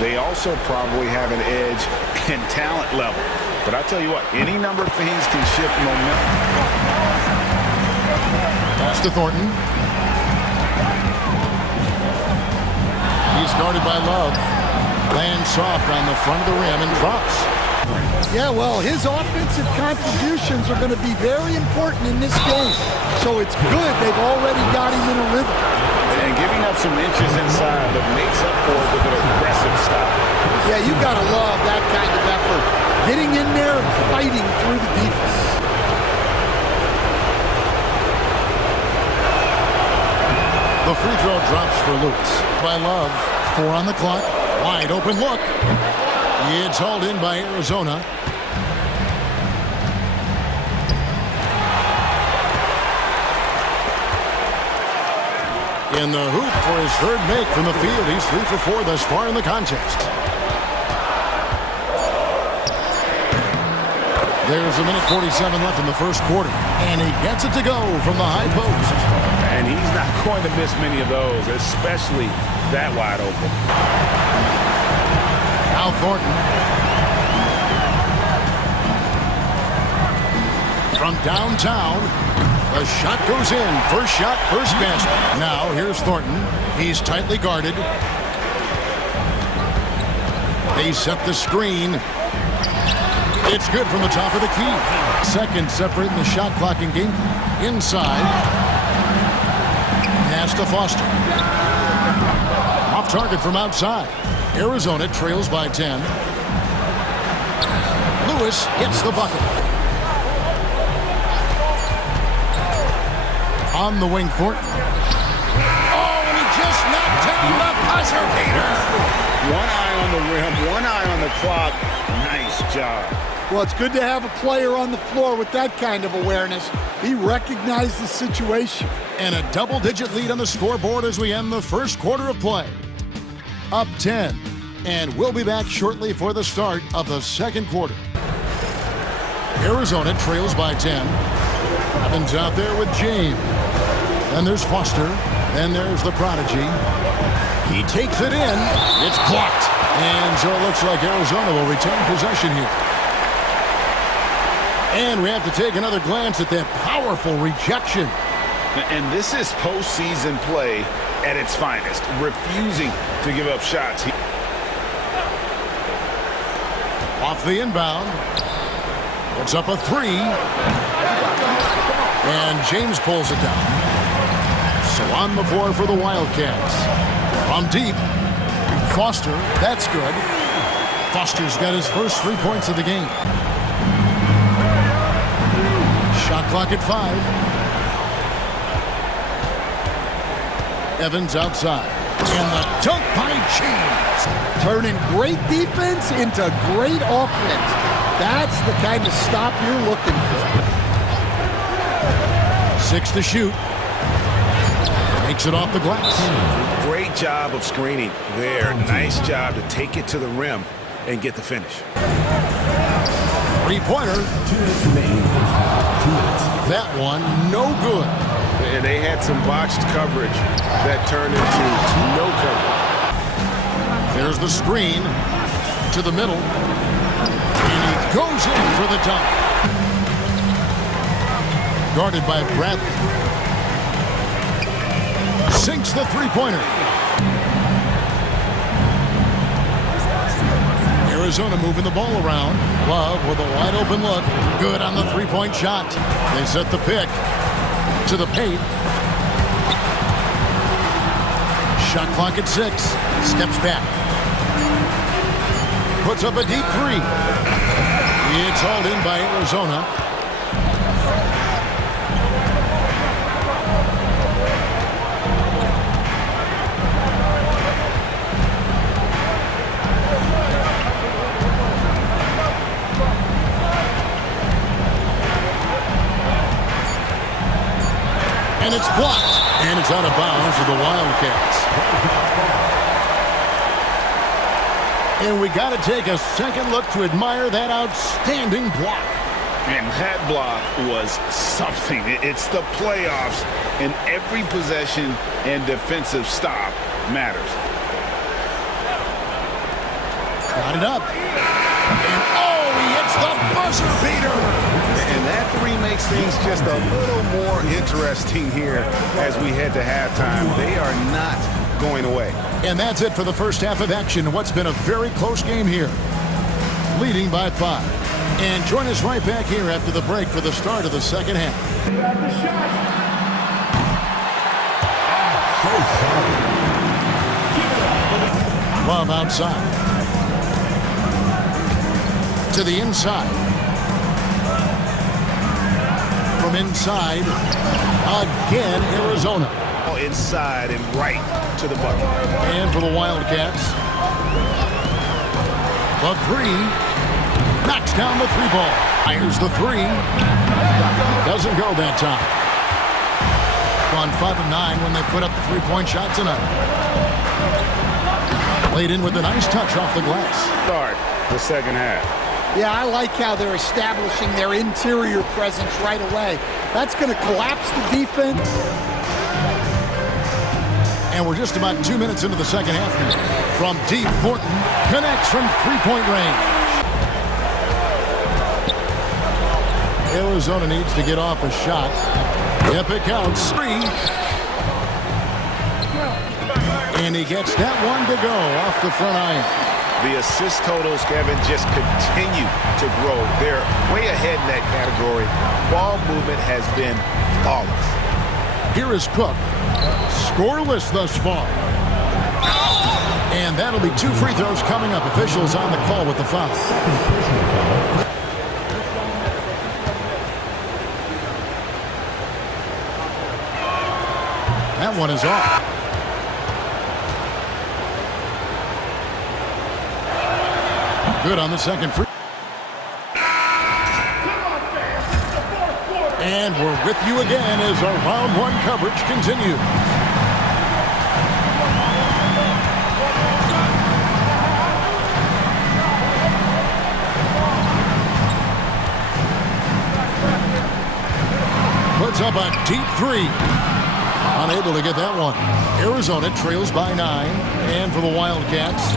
they also probably have an edge in talent level. But I tell you what, any number of things can shift momentum. Pass to Thornton. He's guarded by Love. Lands soft on the front of the rim and drops. Yeah, well, his offensive contributions are going to be very important in this game. So it's good they've already got him in a rhythm. And giving up some inches inside, but makes up for it with an aggressive stop. Yeah, you got to love that kind of effort. Getting in there and fighting through the defense. The free throw drops for Lewis. By Love. 4 on the clock. Wide open look. It's hauled in by Arizona. In the hoop for his third make from the field. He's 3 for 4 thus far in the contest. There's a minute 47 left in the first quarter. And he gets it to go from the high post. And he's not going to miss many of those, especially that wide open. Now Thornton. From downtown, the shot goes in. First shot, first basket. Now here's Thornton. He's tightly guarded. They set the screen. It's good from the top of the key. Second separating the shot clock and game. Inside. Pass to Foster. Off target from outside. Arizona trails by 10. Lewis gets the bucket. On the wing, Thornton. Oh, and he just knocked down the buzzer beater. One eye on the rim, one eye on the clock. Nice job. Well, it's good to have a player on the floor with that kind of awareness. He recognized the situation. And a double-digit lead on the scoreboard as we end the first quarter of play. Up 10. And we'll be back shortly for the start of the second quarter. Arizona trails by 10. Evans out there with James. Then there's Foster. Then there's the prodigy. He takes it in. It's blocked. And so it looks like Arizona will retain possession here. And we have to take another glance at that powerful rejection. And this is postseason play at its finest, refusing to give up shots. Off the inbound. It's up a 3. And James pulls it down. So on the floor for the Wildcats. From deep. Foster, that's good. Foster's got his first 3 points of the game. Shot clock at 5. Evans outside. And the dunk by James. Turning great defense into great offense. That's the kind of stop you're looking for. 6 to shoot. Makes it off the glass. Great job of screening there. Nice job to take it to the rim and get the finish. 3-pointer. That one, no good. And they had some botched coverage that turned into no coverage. There's the screen to the middle. And he goes in for the dunk. Guarded by Bradley. Sinks the 3-pointer. Arizona moving the ball around. Love with a wide open look. Good on the 3-point shot. They set the pick to the paint. Shot clock at 6. Steps back. Puts up a deep 3. It's hauled in by Arizona. And it's blocked. And it's out of bounds for the Wildcats. And we got to take a second look to admire that outstanding block. And that block was something. It's the playoffs, and every possession and defensive stop matters. it up. And oh, he hits the buzzer beater. And that three makes things just a little more interesting here as we head to halftime. They are not going away. And that's it for the first half of action. What's been a very close game here. Leading by 5. And join us right back here after the break for the start of the second half. Love outside. To the inside. From inside, again, Arizona. Inside and right to the bucket. And for the Wildcats, the 3. Knocks down the 3-ball. Fires the 3. Doesn't go that time. Gone 5 of 9 when they put up the 3-point shot tonight. Played in with a nice touch off the glass. Start the second half. Yeah, I like how they're establishing their interior presence right away. That's going to collapse the defense. And we're just about 2 minutes into the second half now. From deep, Thornton connects from 3-point range. Arizona needs to get off a shot. Yep, it counts. 3. And he gets that one to go off the front iron. The assist totals, Kevin, just continue to grow. They're way ahead in that category. Ball movement has been flawless. Here is Cook. Scoreless thus far. And that'll be 2 free throws coming up. Officials on the call with the foul. That one is off. Good on the second free. And we're with you again as our round 1 coverage continues. Puts up a deep 3. Unable to get that one. Arizona trails by 9. And for the Wildcats,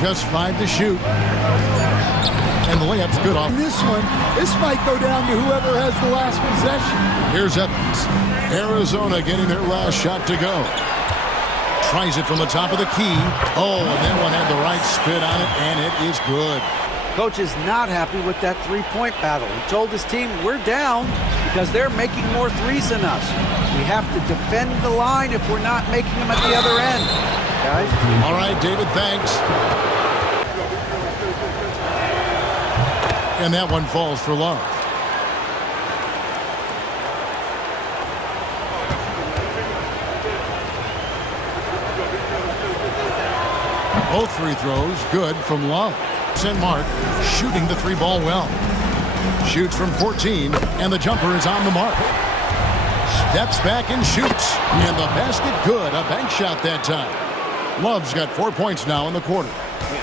just 5 to shoot. And the layup's good off. This one, this might go down to whoever has the last possession. Here's Evans. Arizona getting their last shot to go. Tries it from the top of the key. Oh, and that one had the right spin on it, and it is good. Coach is not happy with that 3-point battle. He told his team, we're down because they're making more threes than us. We have to defend the line if we're not making them at the other end. Guys? All right, David, thanks. And that one falls for Love. Both free throws good from Love. St. Mark shooting the 3-ball well. Shoots from 14, and the jumper is on the mark. Steps back and shoots. And the basket good. A bank shot that time. Love's got 4 points now in the quarter.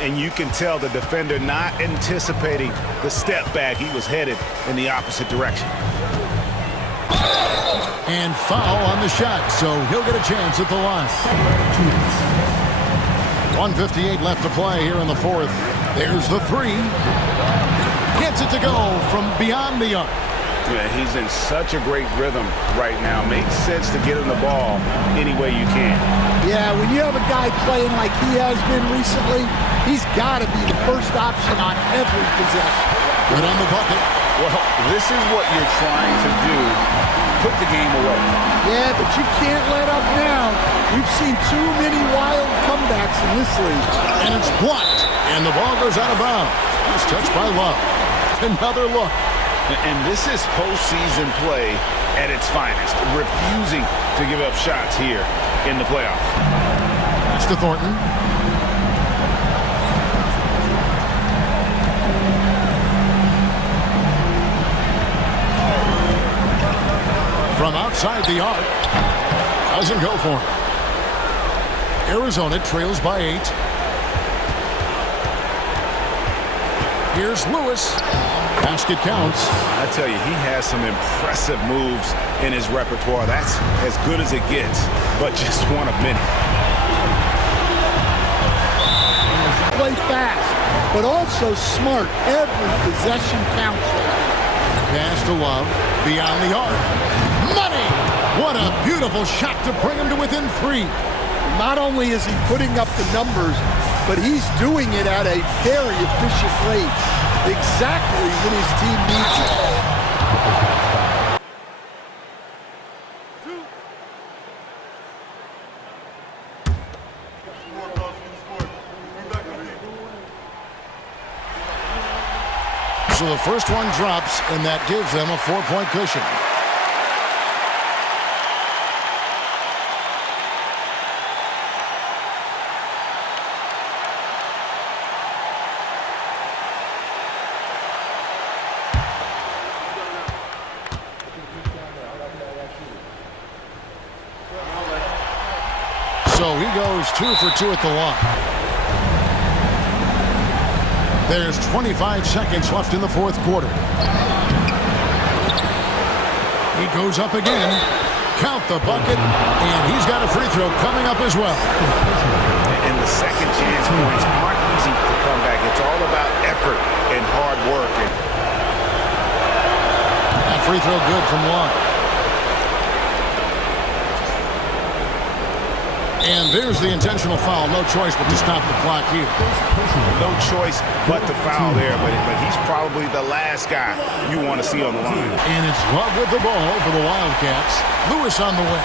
And you can tell the defender not anticipating the step back. He was headed in the opposite direction. And foul on the shot, so he'll get a chance at the line. 1:58 left to play here in the fourth. There's the 3. Gets it to go from beyond the arc. Yeah, he's in such a great rhythm right now. Makes sense to get him the ball any way you can. Yeah, when you have a guy playing like he has been recently, he's got to be the first option on every possession. Good on the bucket. Well, this is what you're trying to do. Put the game away. Yeah, but you can't let up now. We've seen too many wild comebacks in this league. And it's blocked. And the ball goes out of bounds. It's touched by Love. Another look. And this is postseason play at its finest. Refusing to give up shots here in the playoffs. That's to Thornton. From outside the arc. Doesn't go for him. Arizona trails by 8. Here's Lewis. Basket counts. I tell you, he has some impressive moves in his repertoire. That's as good as it gets, but just one of many. Play fast, but also smart. Every possession counts. Pass to Love. Beyond the arc. Money! What a beautiful shot to bring him to within 3. Not only is he putting up the numbers, but he's doing it at a very efficient rate. Exactly when his team needs it. So the first one drops, and that gives them a 4-point cushion. So he goes 2 for 2 at the line. There's 25 seconds left in the fourth quarter. He goes up again. Count the bucket. And he's got a free throw coming up as well. And the second chance points aren't easy to come back. It's all about effort and hard work. That free throw good from Long. And there's the intentional foul. No choice but to stop the clock here. No choice but to foul there, but he's probably the last guy you want to see on the line. And it's Love with the ball for the Wildcats. Lewis on the way.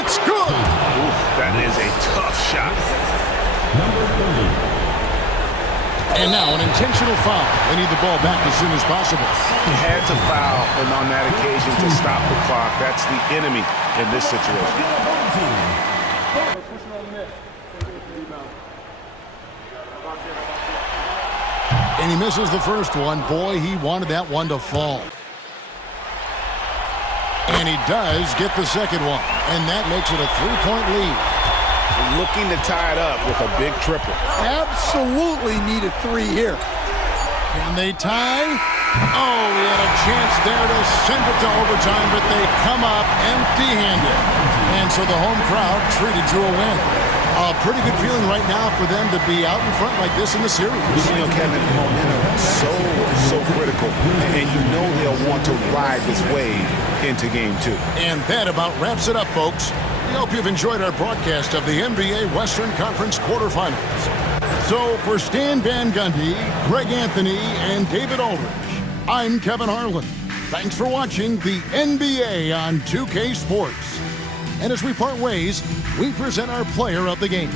It's good. Oof, that is a tough shot. And now an intentional foul. They need the ball back as soon as possible. He had to foul, and on that occasion to stop the clock. That's the enemy in this situation. And he misses the first one. Boy, he wanted that one to fall. And he does get the second one. And that makes it a 3-point lead. Looking to tie it up with a big triple. Absolutely need a 3 here. Can they tie? Oh, he had a chance there to send it to overtime, but they come up empty-handed. And so the home crowd treated to a win. A pretty good feeling right now for them to be out in front like this in the series. You know, Kevin, momentum so critical. And you know they'll want to ride this wave into game 2. And that about wraps it up, folks. We hope you've enjoyed our broadcast of the NBA Western Conference quarterfinals. So for Stan Van Gundy, Greg Anthony, and David Aldridge, I'm Kevin Harlan. Thanks for watching the NBA on 2K Sports. And as we part ways, we present our player of the game.